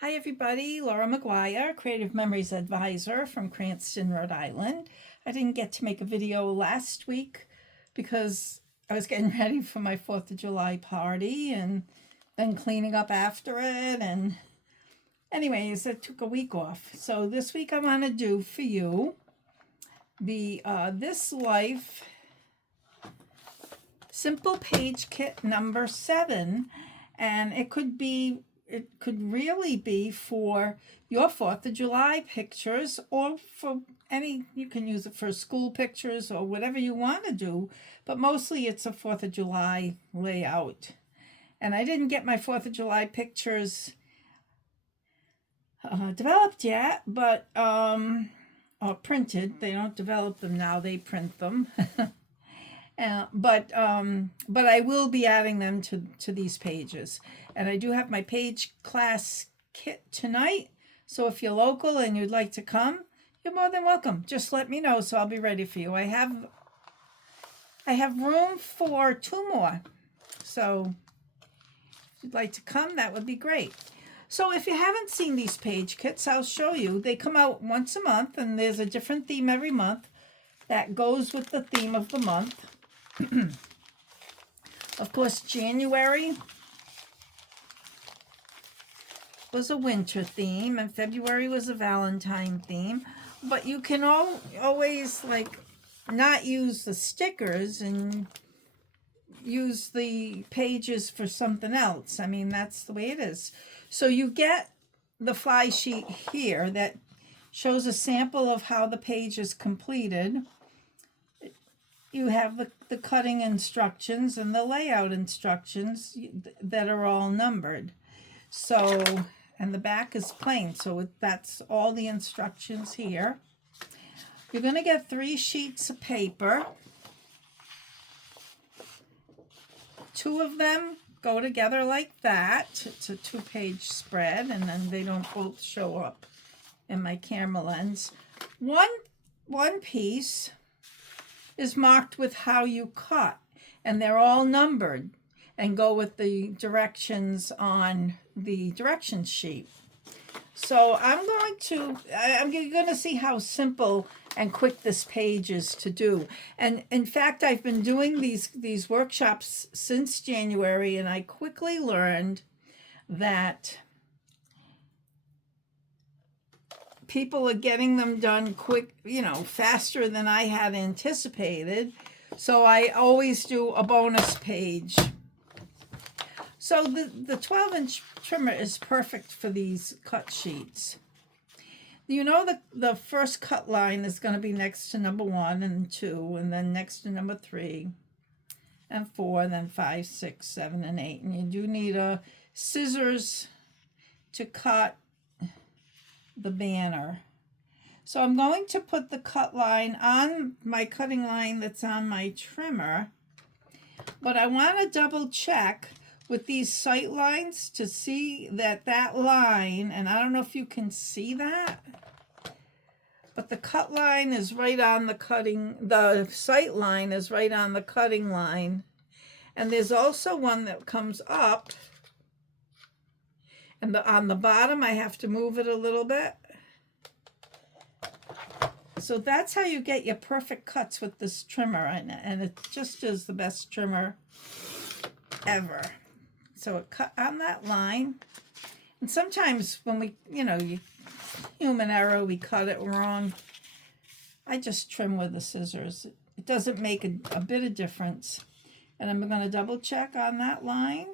Hi, everybody. Laura McGuire, Creative Memories Advisor from Cranston, Rhode Island. I didn't get to make a video last week because I was getting ready for my 4th of July party and then cleaning up after it. And, anyways, I took a week off. So, this week I'm going to do for you the This Life Simple Page Kit number 7. And it could really be for your 4th of July pictures, or for you can use it for school pictures or whatever you want to do, but mostly it's a 4th of July layout. And I didn't get my 4th of July pictures developed yet, but or printed. They don't develop them now, they print them. But I will be adding them to these pages. And I do have my page class kit tonight. So if you're local and you'd like to come, you're more than welcome. Just let me know so I'll be ready for you. I have room for 2 more. So if you'd like to come, that would be great. So if you haven't seen these page kits, I'll show you. They come out once a month, and there's a different theme every month that goes with the theme of the month. Of course, January was a winter theme, and February was a Valentine theme. But you can always not use the stickers and use the pages for something else. I mean, that's the way it is. So you get the fly sheet here that shows a sample of how the page is completed. You have the cutting instructions and the layout instructions that are all numbered. So, and the back is plain, so that's all the instructions here. You're going to get 3 sheets of paper. 2 of them go together like that. It's a 2-page spread, and then they don't both show up in my camera lens. One piece is marked with how you cut, and they're all numbered and go with the directions on the directions sheet. So I'm going to see how simple and quick this page is to do. And in fact, I've been doing these workshops since January, and I quickly learned that people are getting them done quick, faster than I had anticipated. So I always do a bonus page. So the 12-inch trimmer is perfect for these cut sheets. The first cut line is going to be next to number 1 and 2, and then next to number 3 and 4, and then 5, 6, 7, and 8. And you do need scissors to cut the banner. So I'm going to put the cut line on my cutting line that's on my trimmer, but I want to double check with these sight lines to see that line, and I don't know if you can see that, but the cut line is right on the sight line is right on the cutting line. And there's also one that comes up, and on the bottom I have to move it a little bit. So that's how you get your perfect cuts with this trimmer, and it just is the best trimmer ever. So it cut on that line, and sometimes when we, human error, we cut it wrong. I just trim with the scissors. It doesn't make a bit of difference. And I'm going to double check on that line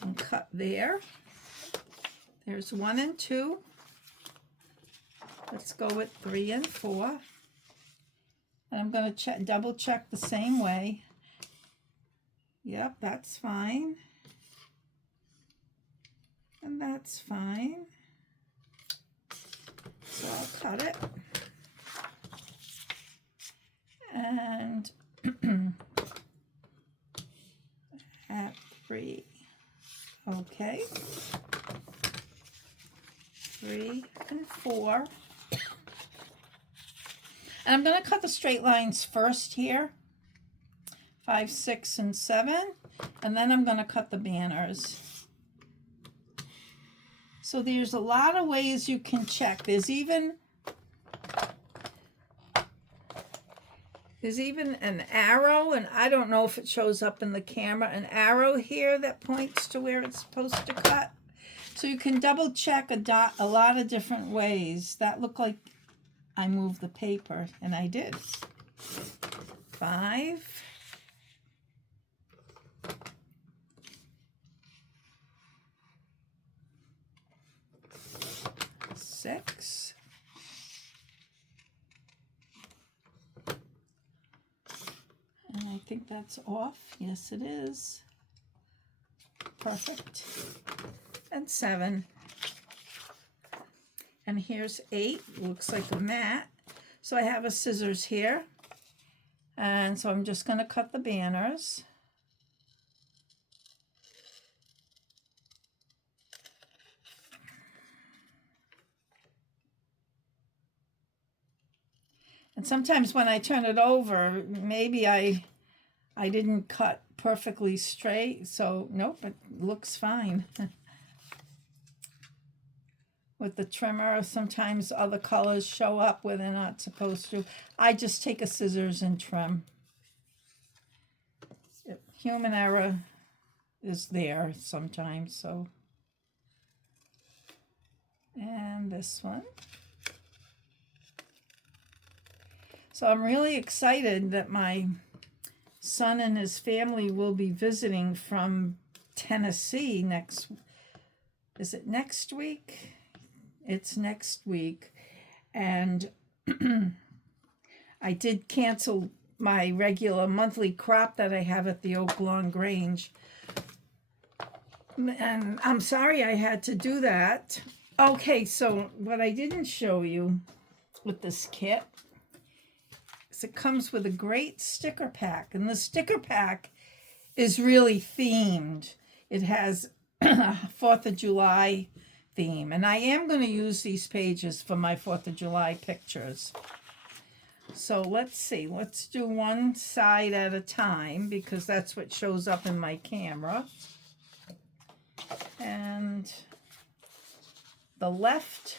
and cut there. There's 1 and 2. Let's go with 3 and 4. And I'm going to double check the same way. Yep, that's fine. And that's fine. So I'll cut it. And at 3. Okay. 3 and 4. And I'm going to cut the straight lines first here. 5, 6, and 7. And then I'm going to cut the banners. So there's a lot of ways you can check. There's even an arrow, and I don't know if it shows up in the camera, an arrow here that points to where it's supposed to cut. So you can double check a lot of different ways. That looked like I moved the paper, and I did. 5. 6. And I think that's off. Yes, it is. Perfect. And 7. And here's 8. Looks like a mat. So I have a scissors here. And so I'm just going to cut the banners. And sometimes when I turn it over, maybe I didn't cut perfectly straight. So nope, it looks fine. With the trimmer, sometimes other colors show up where they're not supposed to. I just take a scissors and trim. Human error is there sometimes, so. And this one. So I'm really excited that my son and his family will be visiting from Tennessee is it next week? It's next week. And I did cancel my regular monthly crop that I have at the Oak Lawn Grange. And I'm sorry I had to do that. Okay, so what I didn't show you with this kit is it comes with a great sticker pack. And the sticker pack is really themed. It has a 4th of July theme. And I am going to use these pages for my 4th of July pictures. So let's see. Let's do one side at a time because that's what shows up in my camera. And the left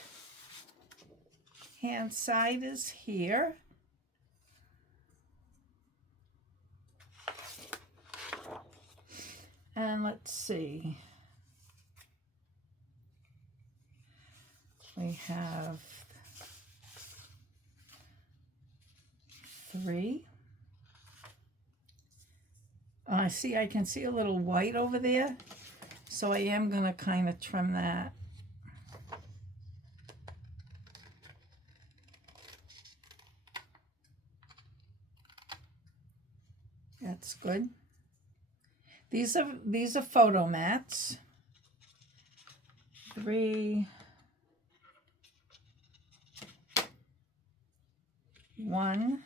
hand side is here. And let's see. We have 3. See, I can see a little white over there. So I am going to kind of trim that. That's good. These are photo mats. 3. 1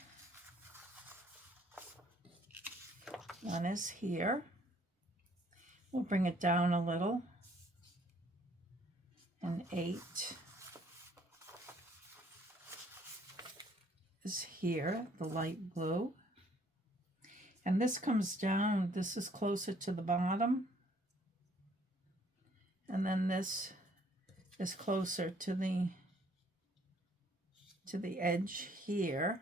is here. We'll bring it down a little. And 8 is here, the light blue. And this comes down, this is closer to the bottom. And then this is closer to the edge here.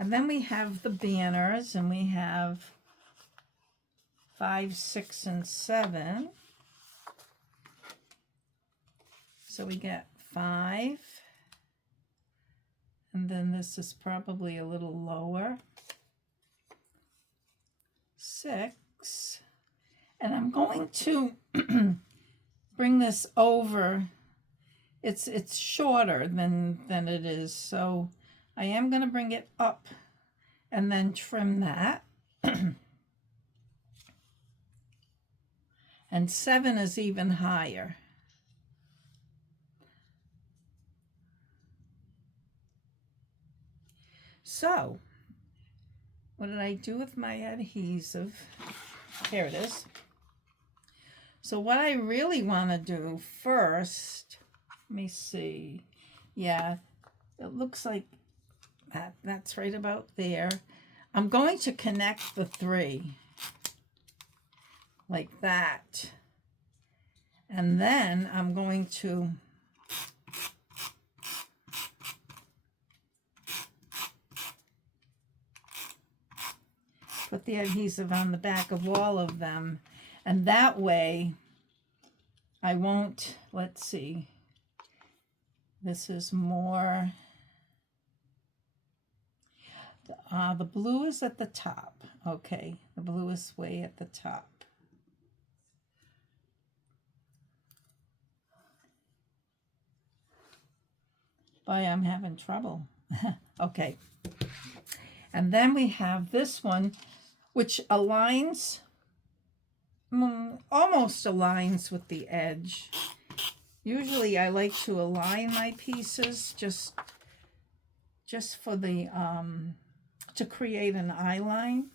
And then we have the banners, and we have 5, 6, and 7. So we get 5. And then this is probably a little lower. 6. And I'm going to bring this over. It's shorter than it is, so I am going to bring it up and then trim that. And 7 is even higher. So, what did I do with my adhesive? Here it is. So what I really want to do first, let me see. Yeah, it looks like that's right about there. I'm going to connect the 3 like that. And then I'm going to put the adhesive on the back of all of them. And that way I won't, let's see, this is more, the blue is at the top. Okay, the blue is way at the top. Boy, I'm having trouble. Okay. And then we have this one, which aligns, almost aligns with the edge. Usually I like to align my pieces just for the, to create an eye line.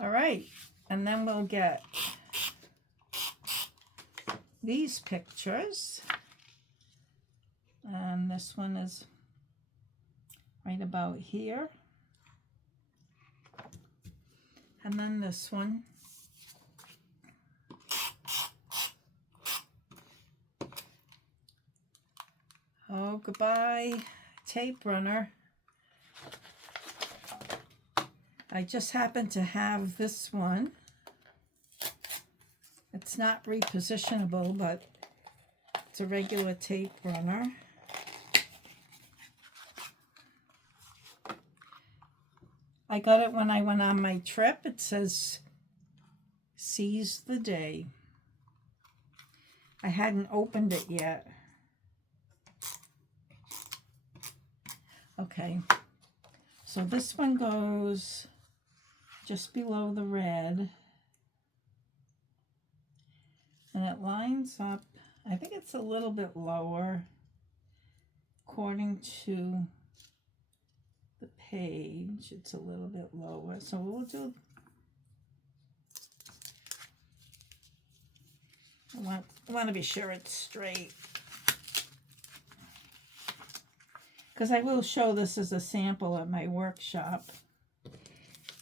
All right. And then we'll get these pictures. And this one is right about here. And then this one. Oh, goodbye, tape runner. I just happen to have this one. It's not repositionable, but it's a regular tape runner. I got it when I went on my trip. It says, seize the day. I hadn't opened it yet. Okay, so this one goes just below the red. And it lines up, I think it's a little bit lower according to the page. It's a little bit lower, so we'll do, I want to be sure it's straight, because I will show this as a sample at my workshop.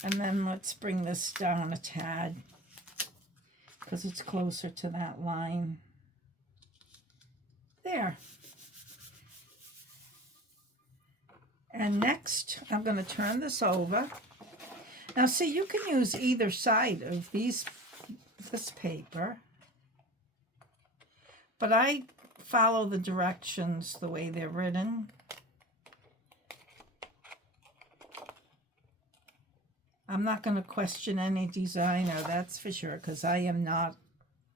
And then let's bring this down a tad, because it's closer to that line. There. And next, I'm going to turn this over. Now, see, you can use either side of this paper, but I follow the directions the way they're written. I'm not going to question any designer, that's for sure, because I am not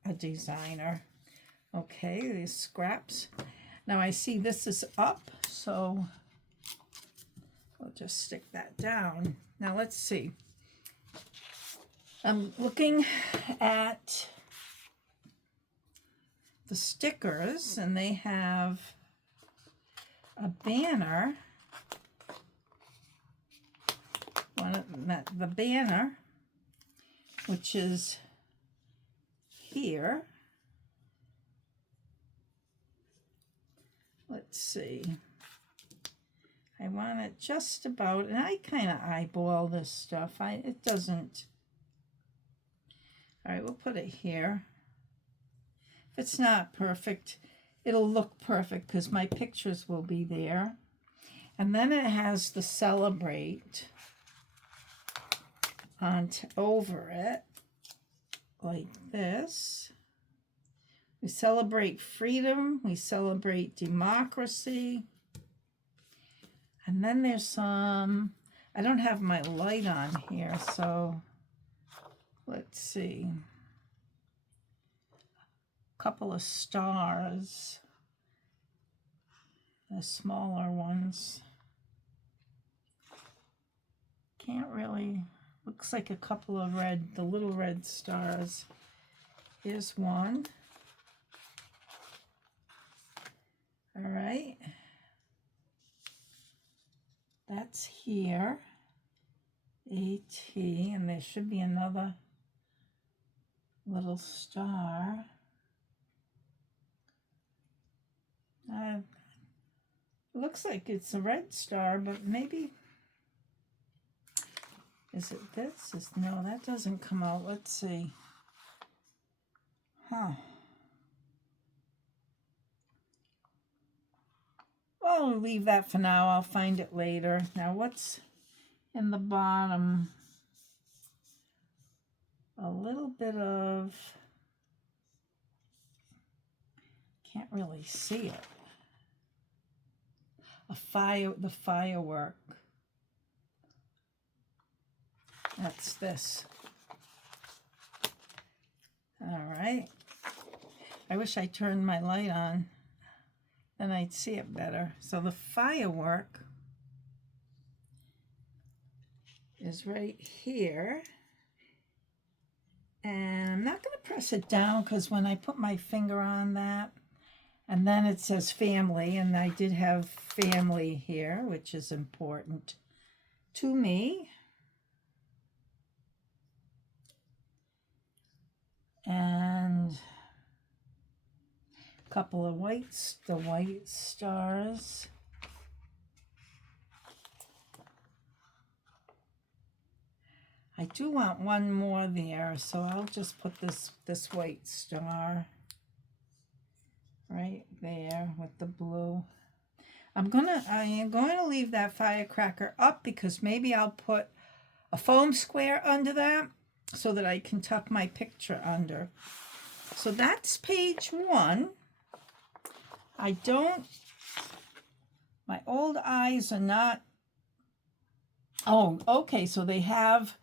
a designer. Okay, these scraps. Now I see this is up, so we'll just stick that down. Now let's see. I'm looking at the stickers, and they have a banner. The banner, which is here. Let's see. I want it just about, and I kind of eyeball this stuff. It doesn't. All right, we'll put it here. If it's not perfect, it'll look perfect because my pictures will be there. And then it has the celebrate over it, like this. We celebrate freedom, we celebrate democracy. And then there's some, I don't have my light on here, so let's see. A couple of stars, the smaller ones. Can't really, looks like a couple of the little red stars. Here's one. All right. That's here. AT, and there should be another little star. It looks like it's a red star, but maybe, is it this? No, that doesn't come out. Let's see. Huh. I'll leave that for now. I'll find it later. Now what's in the bottom? A little bit of, can't really see it. The firework. That's this. All right. I wish I turned my light on, then I'd see it better. So the firework is right here. And I'm not going to press it down because when I put my finger on that, and then it says family, and I did have family here, which is important to me. And a couple of the white stars. I do want one more there, so I'll just put this white star right there with the blue. I am going to leave that firecracker up because maybe I'll put a foam square under that so that I can tuck my picture under. So that's page 1. My old eyes are not, oh, okay, so they have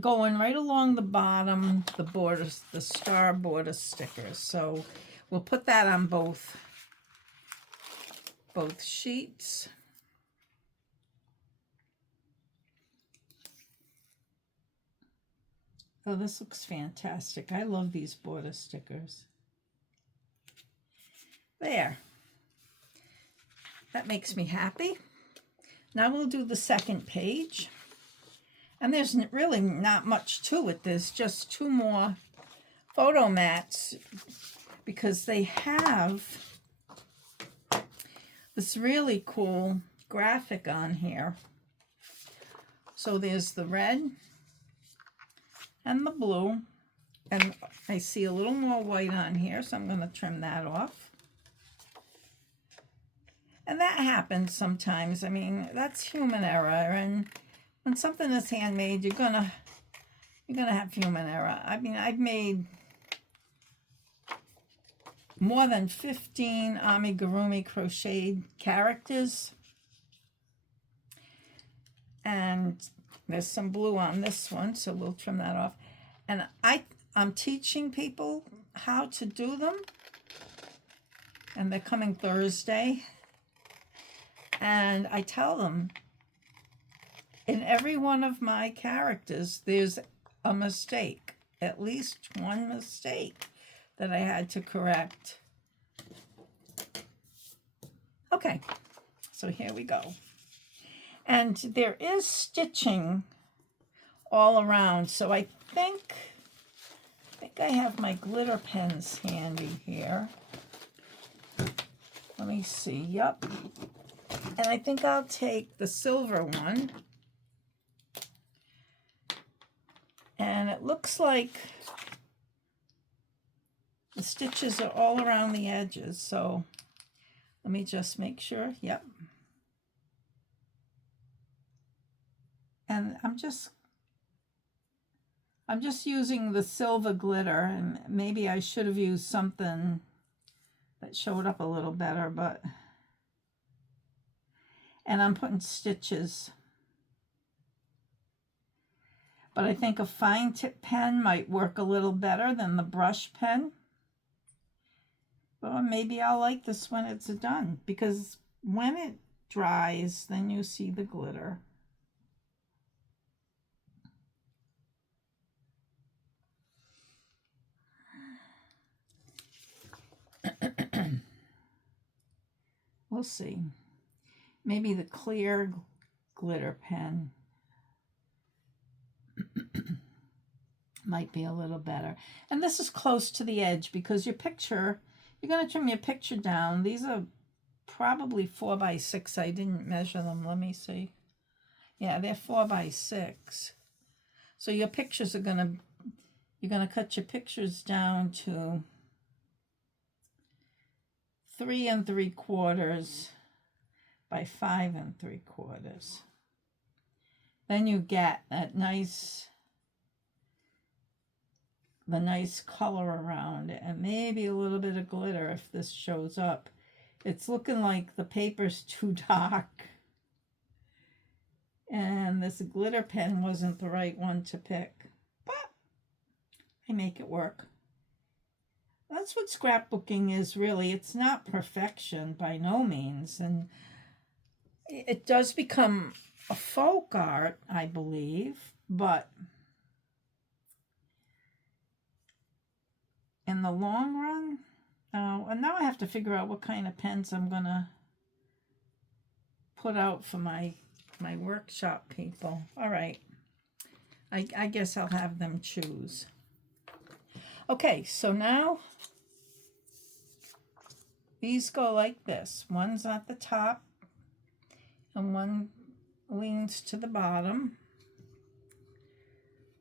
going right along the bottom, the borders, the star border stickers. So we'll put that on both sheets. Oh, this looks fantastic. I love these border stickers. There. That makes me happy. Now we'll do the second page. And there's really not much to it. There's just 2 more photo mats because they have this really cool graphic on here. So there's the red and the blue, and I see a little more white on here, so I'm going to trim that off. And that happens sometimes. I mean, that's human error, and when something is handmade, you're gonna have human error. I mean, I've made more than 15 amigurumi crocheted characters, and there's some blue on this one, so we'll trim that off. And I'm teaching people how to do them, and they're coming Thursday. And I tell them, in every one of my characters, there's a mistake, at least one mistake that I had to correct. Okay, so here we go. And there is stitching all around, so I think I have my glitter pens handy here. Let me see, yep. And I think I'll take the silver one. And it looks like the stitches are all around the edges, so let me just make sure, yep. And I'm just using the silver glitter, and maybe I should have used something that showed up a little better, but, and I'm putting stitches. But I think a fine tip pen might work a little better than the brush pen. Well, maybe I'll like this when it's done, because when it dries, then you see the glitter. We'll see. Maybe the clear glitter pen might be a little better. And this is close to the edge because your picture, you're going to trim your picture down. These are probably 4 by 6. I didn't measure them. Let me see. Yeah, they're 4 by 6. So your pictures are you're going to cut your pictures down to 3 3/4 by 5 3/4. Then you get that the nice color around it, and maybe a little bit of glitter if this shows up. It's looking like the paper's too dark, and this glitter pen wasn't the right one to pick, but I make it work. That's what scrapbooking is, really. It's not perfection by no means, and it does become a folk art, I believe, but in the long run, and now I have to figure out what kind of pens I'm gonna put out for my workshop people. All right, I guess I'll have them choose. Okay, so now these go like this. One's at the top and one leans to the bottom.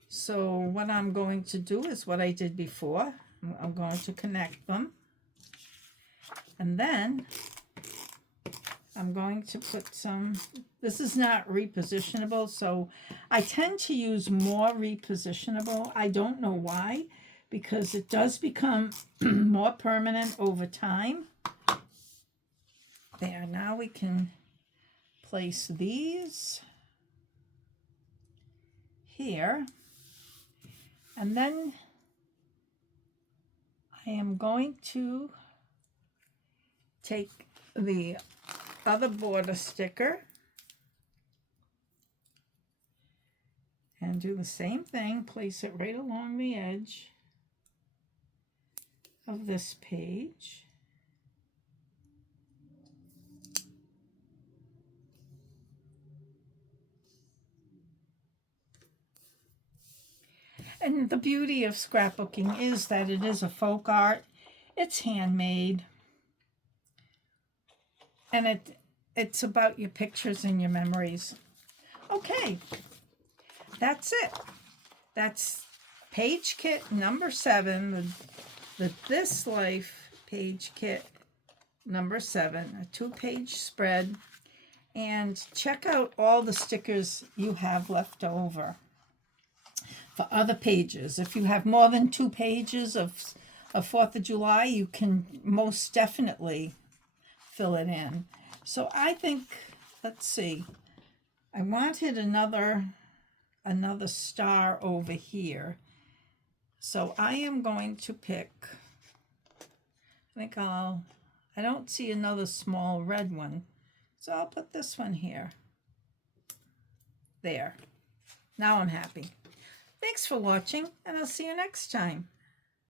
So what I'm going to do is what I did before. I'm going to connect them, and then I'm going to put some, this is not repositionable, so I tend to use more repositionable. I don't know why, because it does become more permanent over time. There, now we can place these here, and then I am going to take the other border sticker and do the same thing, place it right along the edge of this page. And the beauty of scrapbooking is that it is a folk art. It's handmade. And it's about your pictures and your memories. Okay, that's it. That's page kit number 7, the This Life page kit number 7, a 2-page spread. And check out all the stickers you have left over for other pages. If you have more than 2 pages of 4th of July, you can most definitely fill it in. So I think, let's see, I wanted another star over here. So I am going to pick, I don't see another small red one. So I'll put this one here. There. Now I'm happy. Thanks for watching, and I'll see you next time.